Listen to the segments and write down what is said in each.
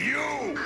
you!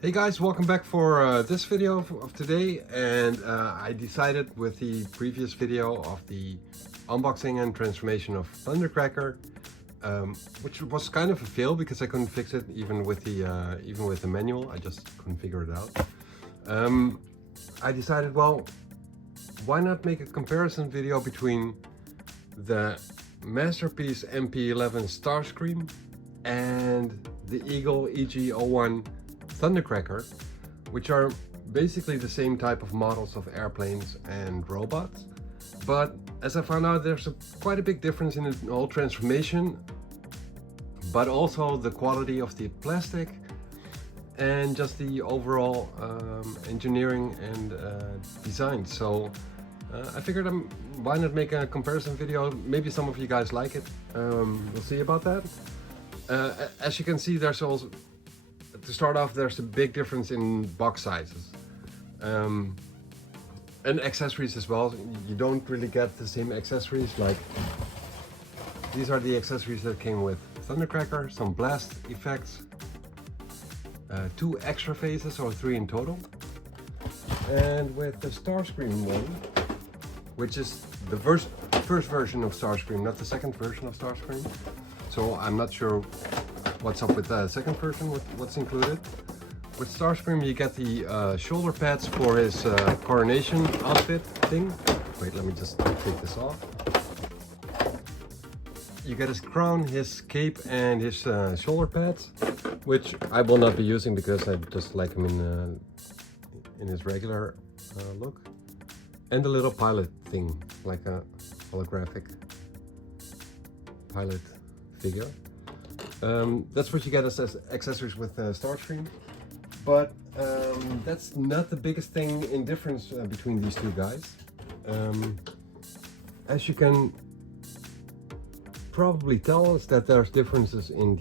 Hey guys, welcome back for this video of today, and I decided with the previous video of the unboxing and transformation of Thundercracker, which was kind of a fail because I couldn't fix it even with the manual. I just couldn't figure it out. I decided, well, why not make a comparison video between the masterpiece MP-11 Starscream and the Eagle EG-01 Thundercracker, which are basically the same type of models of airplanes and robots. But as I found out, there's quite a big difference in the whole transformation, but also the quality of the plastic and just the overall engineering and design. So I figured why not make a comparison video. Maybe some of you guys like it. We'll see about that. As you can see, there's also, to start off, there's a big difference in box sizes and accessories as well. You don't really get the same accessories. Like, these are the accessories that came with Thundercracker, some blast effects, 2 extra phases, or 3 in total. And with the Starscream one, which is the first version of Starscream, not the second version of Starscream. So I'm not sure what's up with the second version, what's included. With Starscream you get the shoulder pads for his coronation outfit thing. Wait, let me just take this off. You get his crown, his cape, and his shoulder pads, which I will not be using because I just like him in his regular look. And the little pilot thing, like a holographic pilot figure. That's what you get as accessories with Starscream. But that's not the biggest thing in difference between these two guys. As you can probably tell, is that there's differences in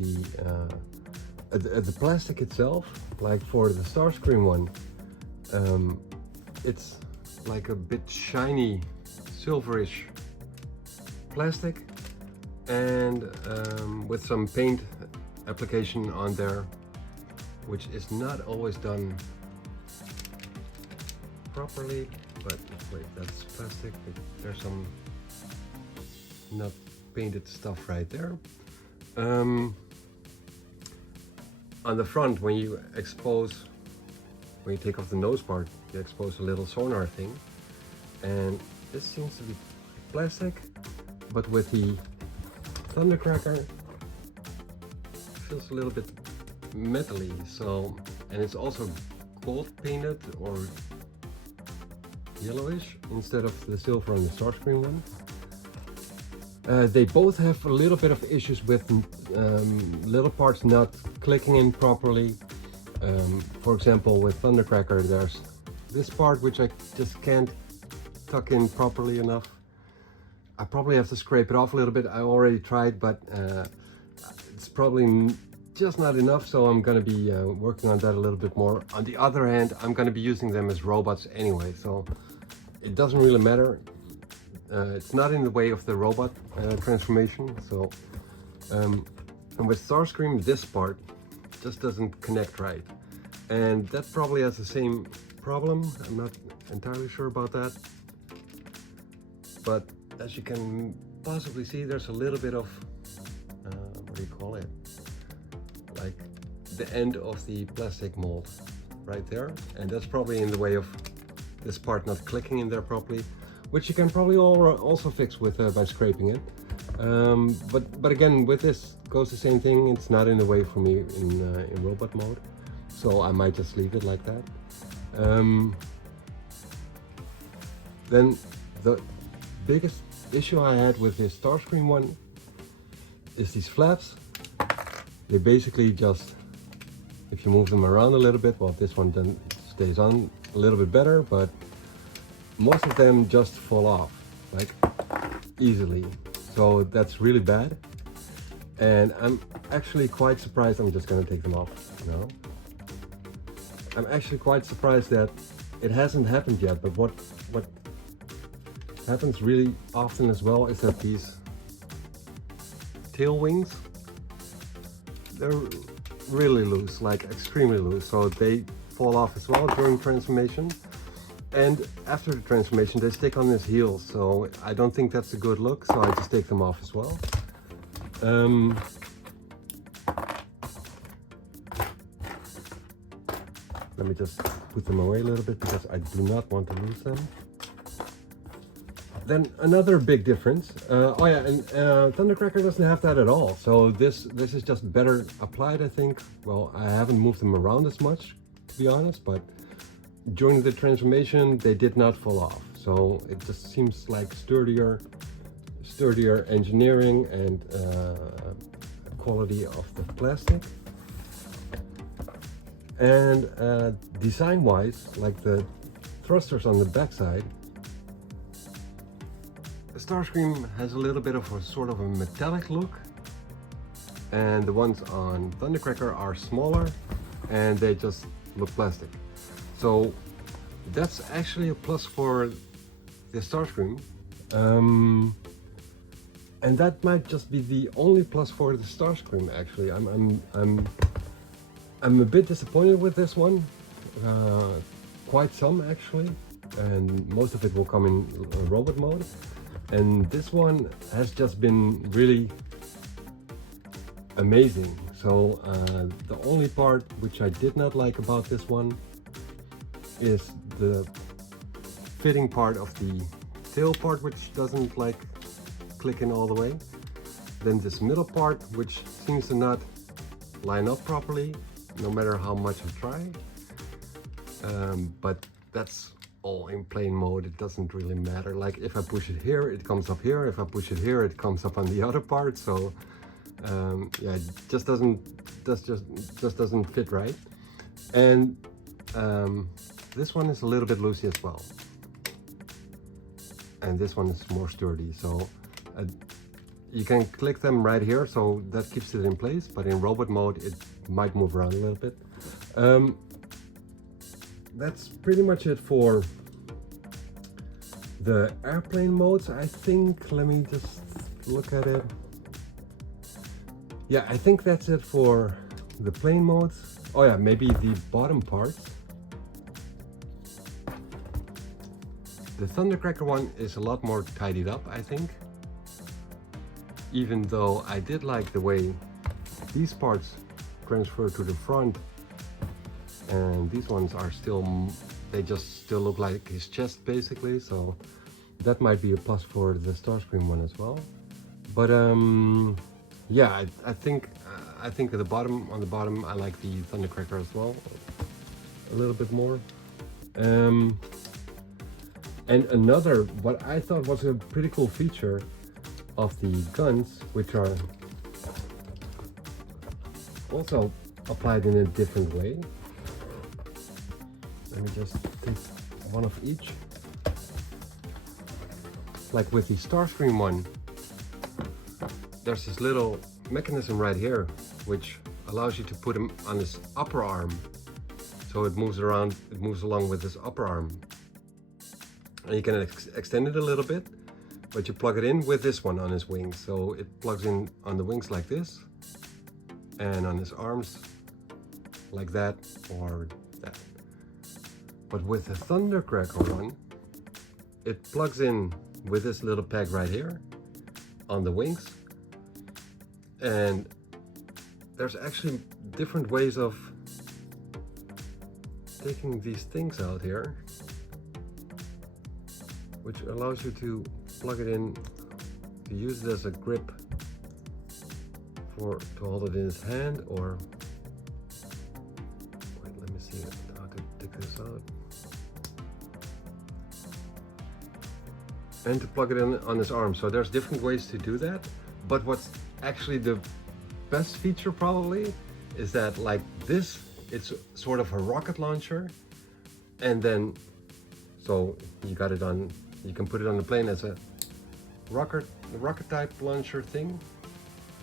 the plastic itself. Like for the Starscream one, it's like a bit shiny silverish plastic, and with some paint application on there, which is not always done properly. But wait, that's plastic. There's some not painted stuff right there. On the front, when you take off the nose part, you expose a little sonar thing, and this seems to be plastic, but with the Thundercracker it feels a little bit metally. So, and it's also gold painted or yellowish instead of the silver on the Starscream one. They both have a little bit of issues with little parts not clicking in properly. For example, with Thundercracker, there's this part which I just can't tuck in properly enough. I probably have to scrape it off a little bit. I already tried, but it's probably just not enough, so I'm going to be working on that a little bit more. On the other hand, I'm going to be using them as robots anyway, so it doesn't really matter. It's not in the way of the robot transformation. So and with Starscream, this part just doesn't connect right, and that probably has the same problem. I'm not entirely sure about that, but as you can possibly see, there's a little bit of what do you call it, like the end of the plastic mold right there, and that's probably in the way of this part not clicking in there properly, which you can probably also fix with by scraping it. But again, with this goes the same thing. It's not in the way for me in robot mode, so I might just leave it like that. Then the biggest issue I had with this Starscream one is these flaps. They basically just, if you move them around a little bit, well, this one then stays on a little bit better, but most of them just fall off, like, easily. So that's really bad, and I'm actually quite surprised. I'm just gonna take them off now. I'm actually quite surprised that it hasn't happened yet, but what happens really often as well is that these tail wings they're really loose, like extremely loose, so they fall off as well during transformation. And after the transformation, they stick on his heels, so I don't think that's a good look, so I just take them off as well. Let me just put them away a little bit because I do not want to lose them. Then another big difference, oh yeah, and Thundercracker doesn't have that at all. So this is just better applied, I think. Well, I haven't moved them around as much, to be honest, but during the transformation, they did not fall off. So it just seems like sturdier engineering and quality of the plastic. And design-wise, like the thrusters on the backside, Starscream has a little bit of a sort of a metallic look, and the ones on Thundercracker are smaller and they just look plastic. So that's actually a plus for the Starscream, and that might just be the only plus for the Starscream. Actually, I'm a bit disappointed with this one, quite some actually, and most of it will come in robot mode. And this one has just been really amazing. So the only part which I did not like about this one is the fitting part of the tail part, which doesn't like click in all the way. Then this middle part, which seems to not line up properly, no matter how much I try. But that's all in plane mode. It doesn't really matter. Like if I push it here, it comes up here. If I push it here, it comes up on the other part. So yeah, it just doesn't fit right. And this one is a little bit loosey as well. And this one is more sturdy. So you can click them right here, so that keeps it in place. But in robot mode, it might move around a little bit. That's pretty much it for the airplane modes, I think. Let me just look at it. Yeah, I think that's it for the plane modes. Oh yeah, maybe the bottom parts. The Thundercracker one is a lot more tidied up, I think. Even though I did like the way these parts transfer to the front, and these ones are still, they just still look like his chest basically, so that might be a plus for the Starscream one as well. But yeah, I think at the bottom, on the bottom, I like the Thundercracker as well a little bit more. And another, what I thought was a pretty cool feature of the guns, which are also applied in a different way. Let me just take one of each. Like with the Starscream one, there's this little mechanism right here which allows you to put him on his upper arm, so it moves around, it moves along with his upper arm, and you can extend it a little bit, but you plug it in with this one on his wings, so it plugs in on the wings like this, and on his arms like that or that. But with the Thundercracker one, it plugs in with this little peg right here on the wings, and there's actually different ways of taking these things out here, which allows you to plug it in, to use it as a grip to hold it in his hand, or wait, let me see how to take this out, and to plug it in on his arm. So there's different ways to do that, but what's actually the best feature probably is that, like this, it's sort of a rocket launcher, and then so you got it on, you can put it on the plane as a rocket type launcher thing,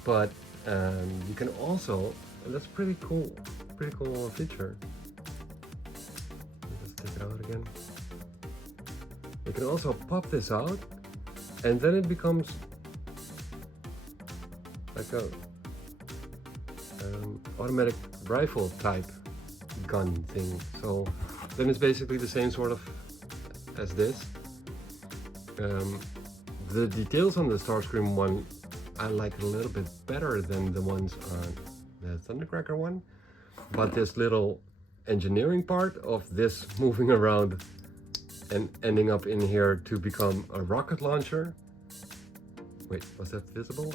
but you can also, and that's pretty cool feature. Let me just take it out again. You can also pop this out, and then it becomes like a automatic rifle type gun thing. So then it's basically the same sort of as this. The details on the Starscream one I like a little bit better than the ones on the Thundercracker one, but this little engineering part of this moving around and ending up in here to become a rocket launcher. Wait, was that visible?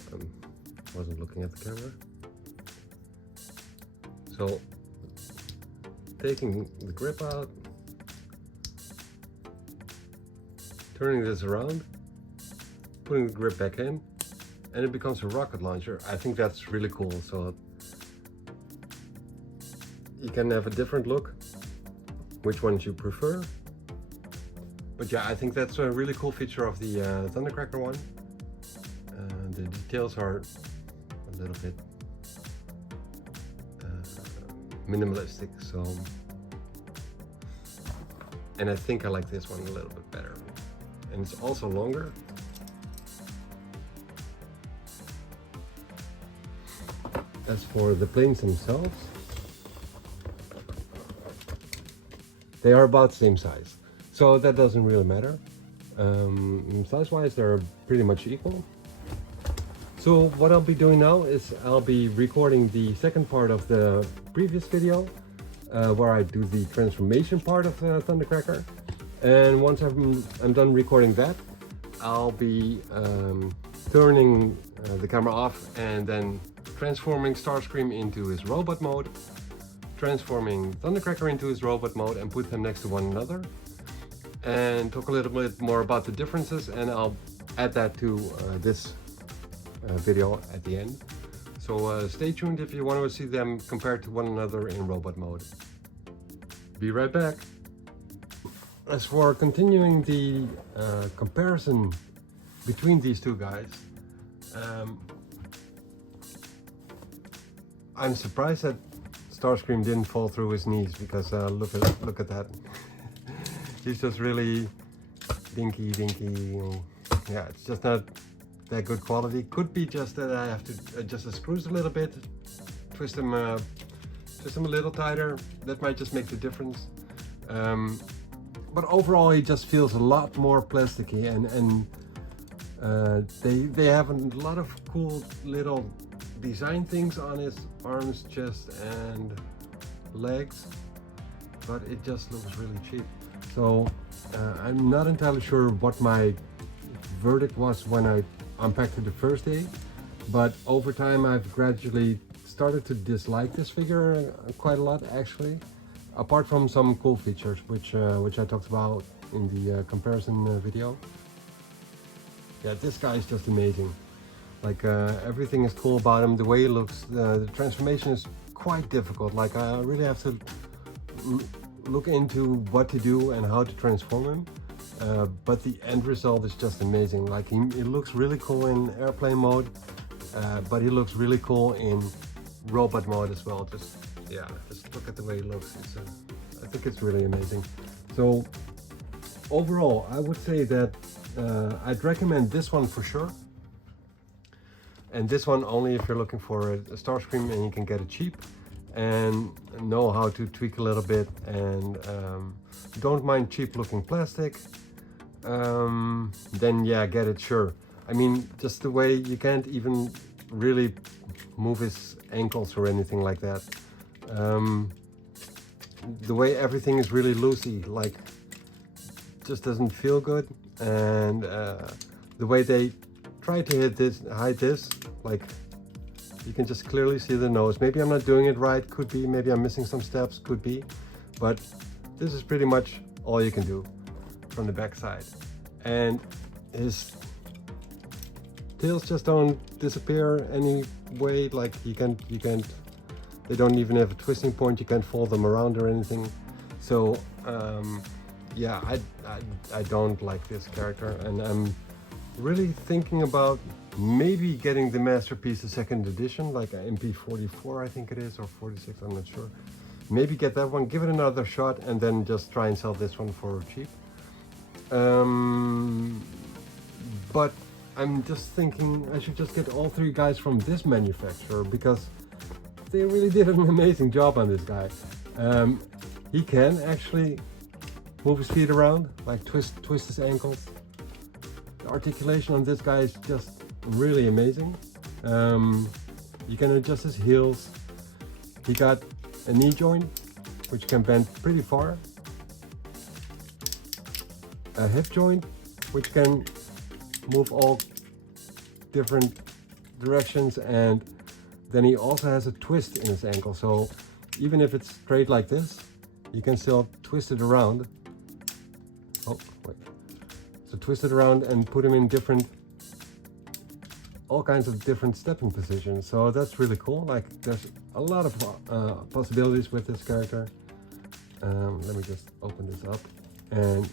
Wasn't looking at the camera. So taking the grip out, turning this around, putting the grip back in, and it becomes a rocket launcher. I think that's really cool. So you can have a different look, which ones you prefer. But yeah, I think that's a really cool feature of the Thundercracker one. The details are a little bit minimalistic, so, and I think I like this one a little bit better. And it's also longer. As for the planes themselves, they are about the same size, so that doesn't really matter. Size-wise, they're pretty much equal. So what I'll be doing now is I'll be recording the second part of the previous video, where I do the transformation part of Thundercracker. And once I'm done recording that, I'll be turning the camera off and then transforming Starscream into his robot mode, transforming Thundercracker into his robot mode, and put them next to one another, and talk a little bit more about the differences, and I'll add that to this video at the end. So stay tuned if you want to see them compared to one another in robot mode. Be right back. As for continuing the comparison between these two guys, I'm surprised that Starscream didn't fall through his knees, because look at that. He's just really dinky. Yeah, it's just not that good quality. Could be just that I have to adjust the screws a little bit, twist them a little tighter. That might just make the difference. But overall, he just feels a lot more plasticky, and they have a lot of cool little design things on his arms, chest, and legs, but it just looks really cheap. So I'm not entirely sure what my verdict was when I unpacked it the first day, but over time I've gradually started to dislike this figure quite a lot, actually, apart from some cool features which I talked about in the comparison video. Yeah, this guy is just amazing. Like everything is cool about him, the way he looks. The transformation is quite difficult. Like I really have to look into what to do and how to transform him. But the end result is just amazing. Like he looks really cool in airplane mode, but he looks really cool in robot mode as well. Just look at the way he looks. I think it's really amazing. So overall, I would say that I'd recommend this one for sure. And this one only if you're looking for a Starscream and you can get it cheap and know how to tweak a little bit, and don't mind cheap looking plastic. Then yeah, get it, sure. I mean, just the way you can't even really move his ankles or anything like that. The way everything is really loosey, like, just doesn't feel good. And the way they try to hide this, like, you can just clearly see the nose. Maybe I'm not doing it right, could be. Maybe I'm missing some steps, could be. But this is pretty much all you can do from the back side. And his tails just don't disappear anyway. Like you can't, they don't even have a twisting point. You can't fold them around or anything. So yeah, I don't like this character, and I'm really thinking about maybe getting the Masterpiece, the second edition, like MP-44 I think it is, or 46, I'm not sure. Maybe get that one, give it another shot, and then just try and sell this one for cheap. But I'm just thinking I should just get all three guys from this manufacturer, because they really did an amazing job on this guy. He can actually move his feet around, like twist his ankles. The articulation on this guy is just really amazing. You can adjust his heels. He got a knee joint, which can bend pretty far. A hip joint, which can move all different directions, and then he also has a twist in his ankle. So even if it's straight like this, you can still twist it around. Oh, wait. So twist it around and put him in all kinds of different stepping positions. So that's really cool. Like, there's a lot of possibilities with this character. Let me just open this up, and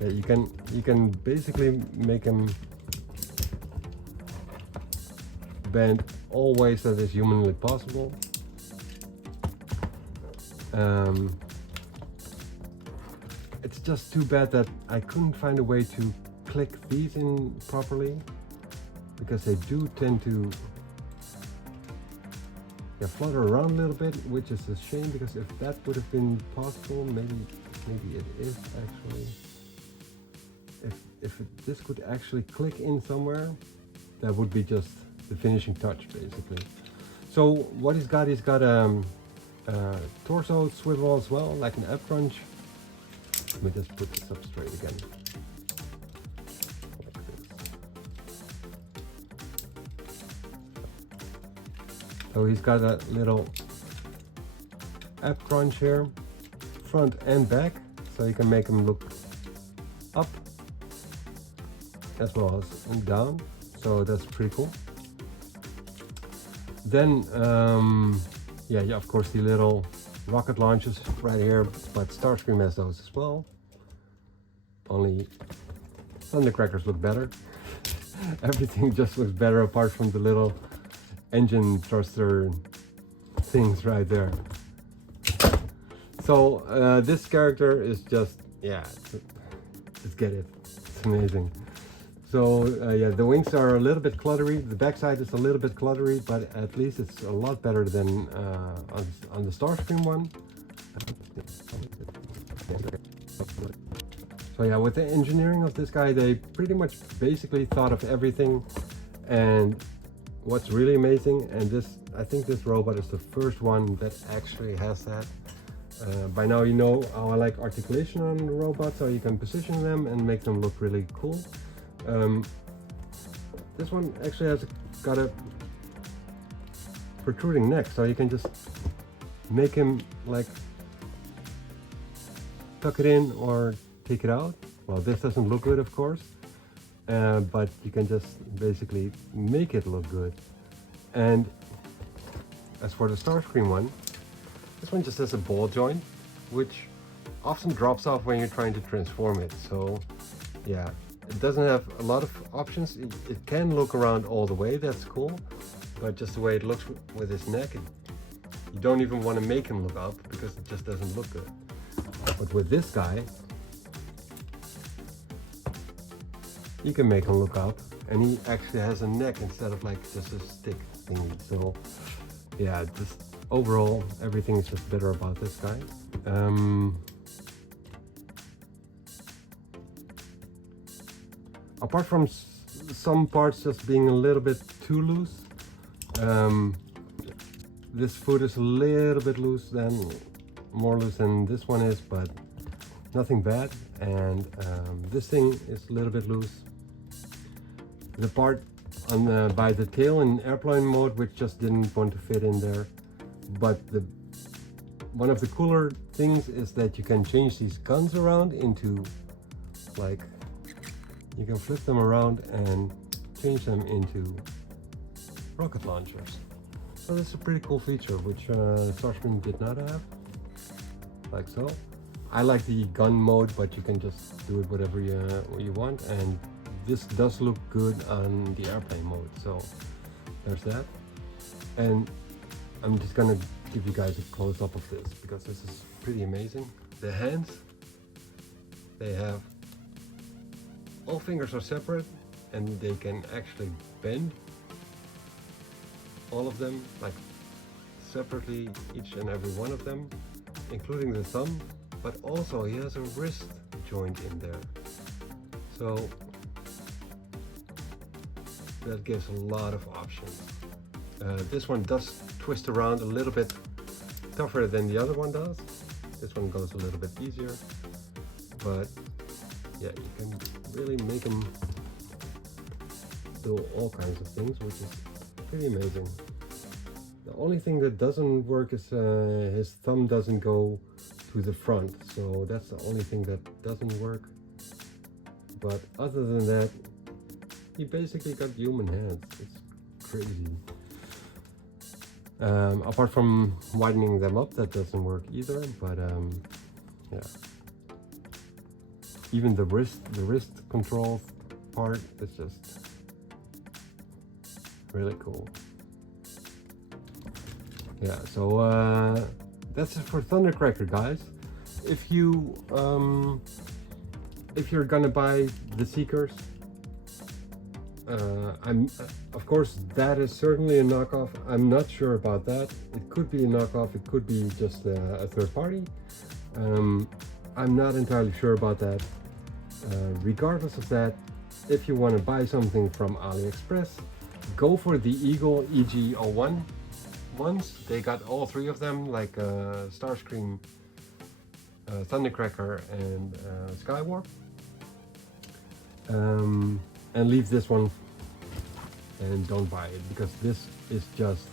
yeah, you can basically make him bend all ways that is humanly possible. It's just too bad that I couldn't find a way to click these in properly, because they do tend to flutter around a little bit, which is a shame, because if that would have been possible, maybe it is actually. If this could actually click in somewhere, that would be just the finishing touch, basically. So what he's got torso swivel as well, like an ab crunch. Let me just put this up straight again. Like this. So he's got a little ab crunch here, front and back, so you can make him look up as well as down. So that's pretty cool. Then yeah, of course, the little rocket launches right here, but Starscream has those as well. Only Thundercrackers look better. Everything just looks better apart from the little engine thruster things right there. So this character is just, just get it. It's amazing. So yeah, the wings are a little bit cluttery. The backside is a little bit cluttery, but at least it's a lot better than on the Starscream one. So yeah, with the engineering of this guy, they pretty much basically thought of everything. And what's really amazing, and I think this robot is the first one that actually has that. By now you know how I like articulation on robots, so you can position them and make them look really cool. This one actually got a protruding neck, so you can just make him like tuck it in or take it out. Well, this doesn't look good, of course, but you can just basically make it look good. And as for the Starscream one, this one just has a ball joint, which often drops off when you're trying to transform it. So yeah, it doesn't have a lot of options. It can look around all the way, that's cool, but just the way it looks with his neck, you don't even want to make him look up because it just doesn't look good. But with this guy, you can make him look up, and he actually has a neck instead of like just a stick thingy. So yeah, just overall everything is just better about this guy. Apart from some parts just being a little bit too loose, this foot is a little bit more loose than this one is, but nothing bad. And this thing is a little bit loose. The part by the tail in airplane mode, which just didn't want to fit in there. But one of the cooler things is that you can change these guns around into, like, you can flip them around and change them into rocket launchers. So that's a pretty cool feature, which Starscream did not have, like so. I like the gun mode, but you can just do it whatever you want, and this does look good on the airplane mode, so there's that. And I'm just gonna give you guys a close-up of this, because this is pretty amazing. The hands, they have, all fingers are separate, and they can actually bend. all of them, like separately, each and every one of them, including the thumb, but also he has a wrist joint in there. So that gives a lot of options. This one does twist around a little bit tougher than the other one does. This one goes a little bit easier, but yeah, you can really make him do all kinds of things, which is pretty amazing. The only thing that doesn't work is his thumb doesn't go to the front, so that's the only thing that doesn't work. But other than that, he basically got human hands. It's crazy. Apart from widening them up, that doesn't work either, but yeah. Even the wrist control part is just really cool. Yeah, so that's it for Thundercracker, guys. If you're gonna buy the Seekers, of course that is certainly a knockoff. I'm not sure about that. It could be a knockoff, it could be just a third party. I'm not entirely sure about that. Regardless of that, if you want to buy something from AliExpress, go for the Eagle EG-01 ones. They got all three of them, like Starscream, Thundercracker, and Skywarp. And leave this one and don't buy it, because this is just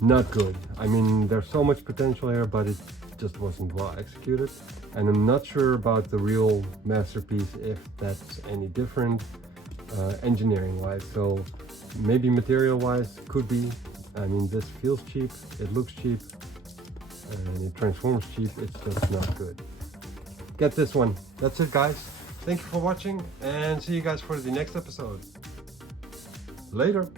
not good. I mean, there's so much potential here, but it just wasn't well executed. And I'm not sure about the real masterpiece, if that's any different engineering wise. So maybe material wise could be. I mean, this feels cheap, it looks cheap, and it transforms cheap. It's just not good. Get this one. That's it, guys. Thank you for watching, and see you guys for the next episode. Later.